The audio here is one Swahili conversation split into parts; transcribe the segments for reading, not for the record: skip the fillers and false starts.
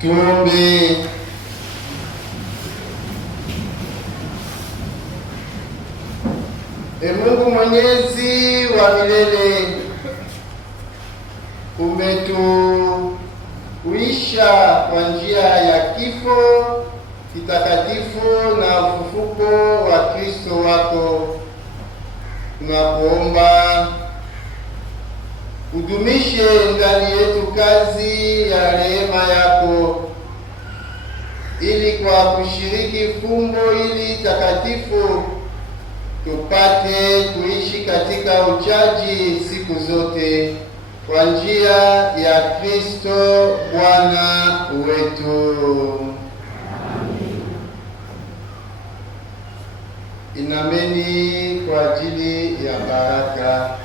Tuombe. Mungu Mwenyezi wa milele, umetuhuisha kwa njia ya kifo kitakatifu na ufufuko wa Kristo wako. Tunakuomba udumishe ndani yetu kazi ya rehema yako, ili kwa kushiriki fumbo hili takatifu tupate kuishi katika uchaji siku zote, kwa njia ya Kristo Bwana wetu. Inameni kwa ajili ya baraka.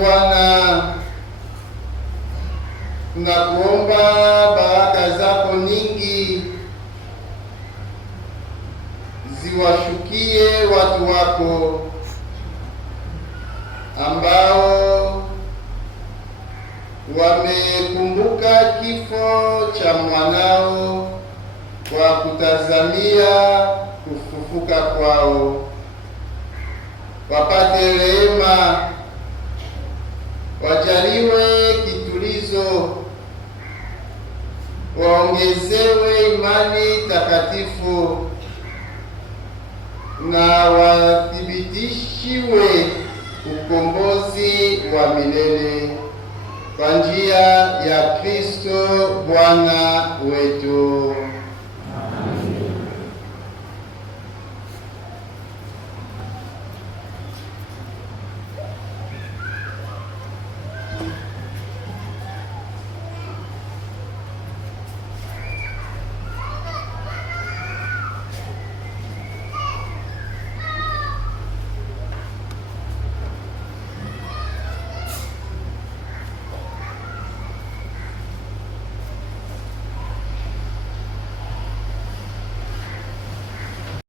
Bwana, tunakuomba baraka zako nyingi ziwashukie watu wako ambao wamekumbuka kifo cha mwanao kwa kutazamia kufufuka kwao. Wapate rehema, wajaliwe kitulizo, waongezewe imani takatifu na wathibitishiwe ukombozi wa milele kwa njia ya Kristo Bwana wetu.